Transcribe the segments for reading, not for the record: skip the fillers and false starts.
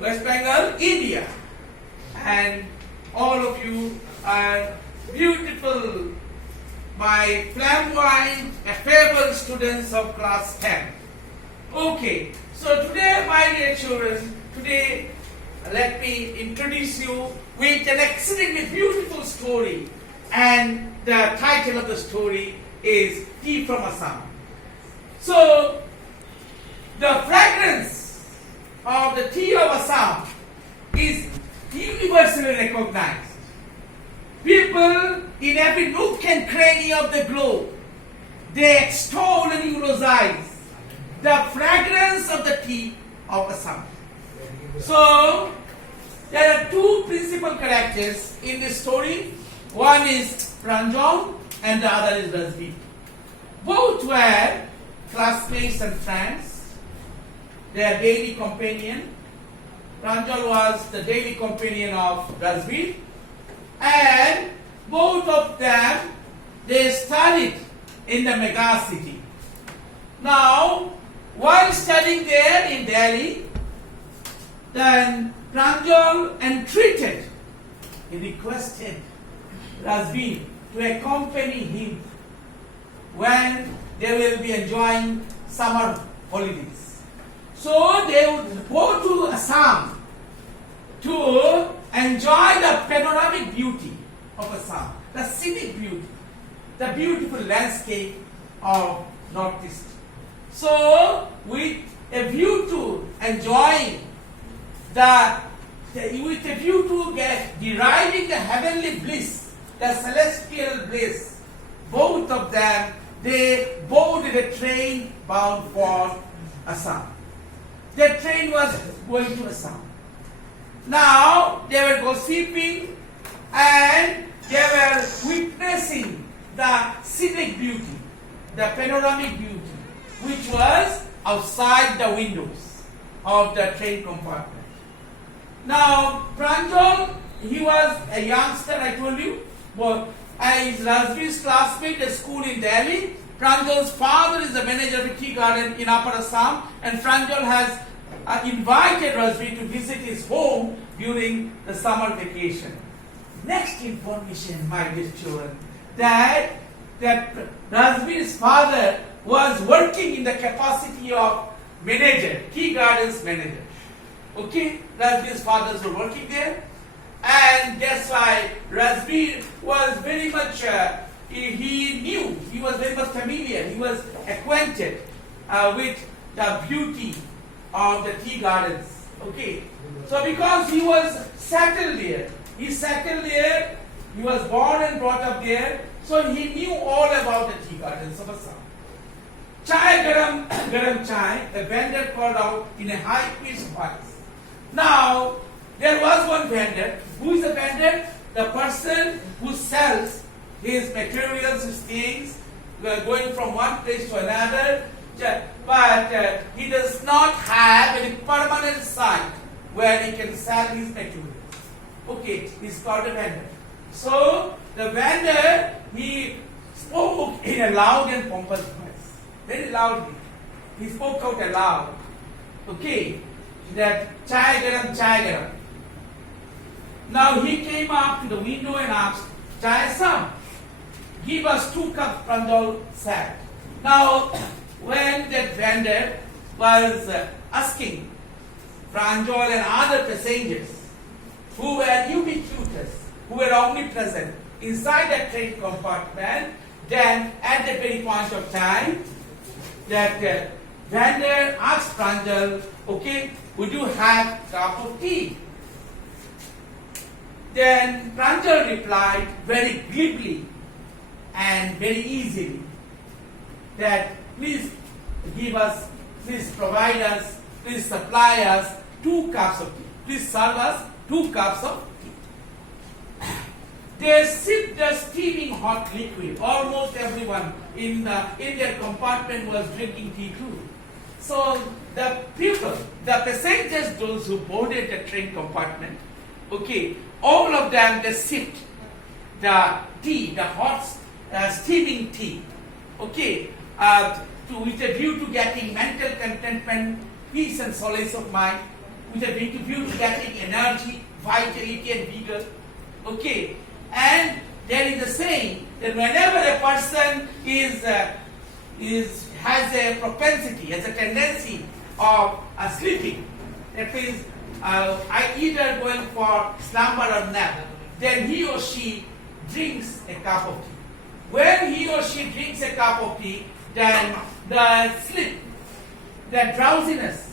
West Bengal, India. And all of you are beautiful, my flamboyant, affable students of class 10. Okay, so today, my dear children, today let me introduce you with an exceedingly beautiful story. And the title of the story is Tea from Assam. So, the fragrance of the tea of Assam is universally recognized. People in every nook and cranny of the globe, they extol and eulogize the fragrance of the tea of Assam. So, there are two principal characters in this story. One is Pranjal and the other is Rajvi. Both were classmates and friends. Their daily companion. Pranjal was the daily companion of Rajvi. And both of them, they studied in the mega city. Now, while studying there in Delhi, then Pranjal entreated, he requested Rajvi to accompany him when they will be enjoying summer holidays. So they would go to Assam to enjoy the panoramic beauty of Assam, the scenic beauty, the beautiful landscape of Northeast. So, with a view to enjoying with a view to deriving the heavenly bliss, the celestial bliss, both of them, they boarded a train bound for Assam. The train was going to Assam. Now, they were gossiping and they were witnessing the scenic beauty, the panoramic beauty, which was outside the windows of the train compartment. Now, Pranjal, he was a youngster, I told you, but is Rajvi's classmate at school in Delhi. Pranjal's father is the manager of a tea garden in Upper Assam, and Pranjal has invited Rajvi to visit his home during the summer vacation. Next information, my dear children, that Rajvi's father was working in the capacity of manager, tea gardens manager. Okay, Rajvi's fathers were working there, and that's why Rajvi was very much, he was very much familiar, he was acquainted with the beauty of the tea gardens. Okay, so because he was settled there, he was born and brought up there, so he knew all about the tea gardens of Assam. Chai garam chai, a vendor called out in a high-pitched voice. Now, there was one vendor. Who is the vendor? The person who sells his materials, his things, going from one place to another, but he does not have any permanent site where he can sell his materials. Okay, he's called a vendor. So, the vendor, he spoke in a loud and pompous voice, very loudly. He spoke out aloud. Okay, that chai garam. Now he came up to the window and asked, Chai Assam, give us 2 cups, Pranjal said. Now, when that vendor was asking Pranjal and other passengers who were ubiquitous, who were omnipresent inside that train compartment, then at the very point of time, that vendor asked Pranjal, okay, would you have a cup of tea? Then Pranjal replied very glibly and very easily that please provide us, please supply us 2 cups of tea. Please serve us 2 cups of tea. They sipped the steaming hot liquid. Almost everyone in their compartment was drinking tea too. So the people, the passengers, those who boarded the train compartment, okay, all of them, they sipped the tea, the hot steaming tea, okay, with a view to getting mental contentment, peace and solace of mind. with a view to getting energy, vitality and vigor. Okay, and there is a saying that whenever a person has a propensity, has a tendency of sleeping, that means either going for slumber or nap, then he or she drinks a cup of tea. When he or she drinks a cup of tea, then the sleep, the drowsiness,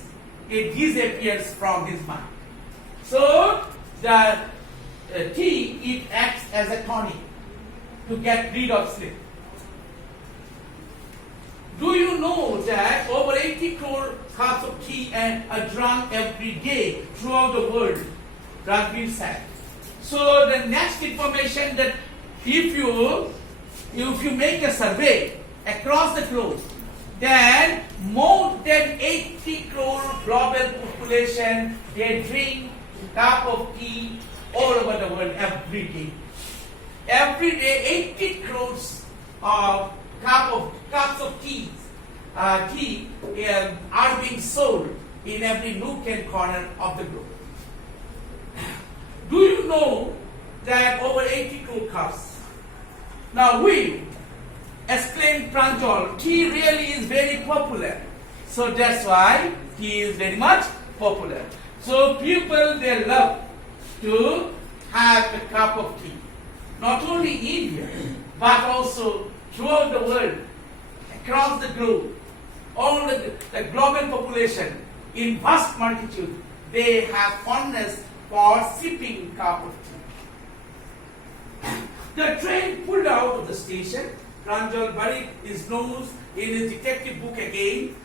it disappears from his mind. So the tea, it acts as a tonic to get rid of sleep. Do you know that over 80 crore cups of tea are drunk every day throughout the world? Ranveer said. So the next information that if you make a survey across the globe, then more than 80 crore global population, they drink a cup of tea all over the world every day. Every day 80 crores of cups of tea are being sold in every nook and corner of the globe. Do you know that over 80 crore cups? Now we, exclaimed Pranjal, tea really is very popular. So that's why tea is very much popular. So people, they love to have a cup of tea. Not only India, but also throughout the world, across the globe, all the global population, in vast multitude, they have fondness for sipping cup of tea. The train pulled out of the station. Pranjal buried his nose in his detective book again.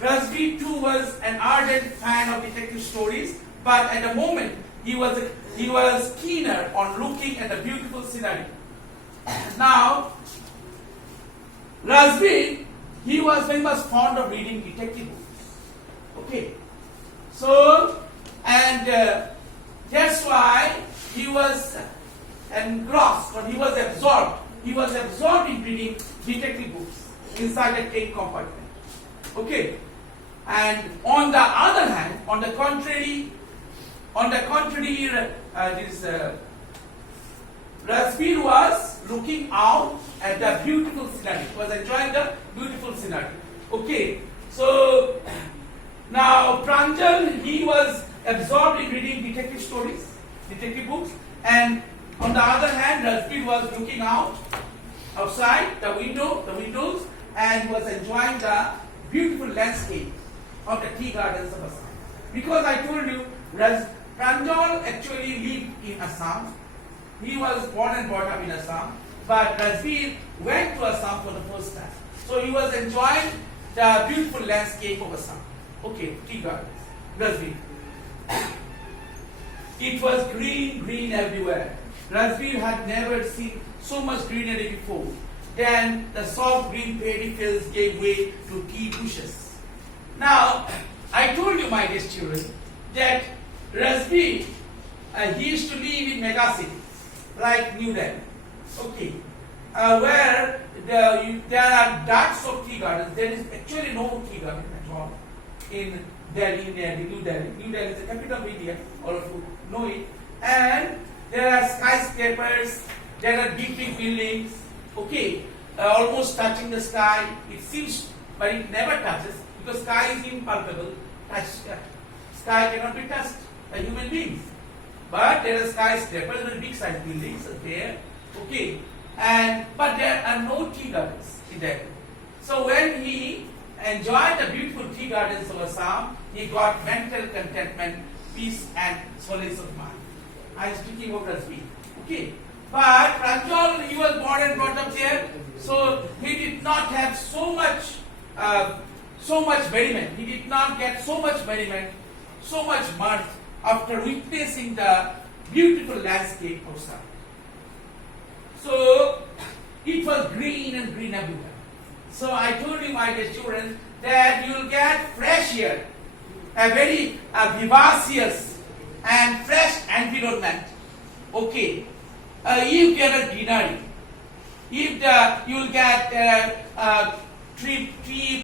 Rasvi too was an ardent fan of detective stories, but at the moment he was keener on looking at the beautiful scenery. Now, Rasvi, he was very much fond of reading detective books. Okay, so and that's why he was engrossed, or he was absorbed. He was absorbed in reading detective books inside the train compartment. Okay, and on the other hand, on the contrary, Rasveer was looking out at the beautiful scenery. He was enjoying the beautiful scenery. Okay, so now Pranjal, he was absorbed in reading detective stories, detective books, and on the other hand, Rasveer was looking outside the windows, and was enjoying the beautiful landscape of the tea gardens of Assam. Because I told you, Pranjal actually lived in Assam. He was born and brought up in Assam, but Rasveer went to Assam for the first time. So he was enjoying the beautiful landscape of Assam. Okay, tea gardens. Rasveer. It was green everywhere. Rasveer had never seen so much greenery before. Then the soft green paddy fields gave way to tea bushes. Now, I told you, my dear children, that Rasveer, he used to live in mega cities like New Delhi. Okay, where there are dozens of tea gardens. There is actually no tea garden at all in Delhi, New Delhi. New Delhi is the capital of India. All of you know it. And there are skyscrapers. There are big buildings. Okay, almost touching the sky. It seems, but it never touches because sky is impalpable. Sky cannot be touched by human beings. But there are skyscrapers, there are big size buildings there. Okay, but there are no tea gardens in there. So when he enjoyed the beautiful tea gardens of Assam, he got mental contentment, peace, and solace of mind. I am speaking of Rasveer. Okay, but Pranjal, he was born and brought up there, so he did not have so much merriment. He did not get so much merriment, so much mirth after witnessing the beautiful landscape outside. So it was green and green everywhere. So I told you, my dear children, that you will get fresh air, a very vivacious and fresh environment. Okay, if you are greenery, if you will get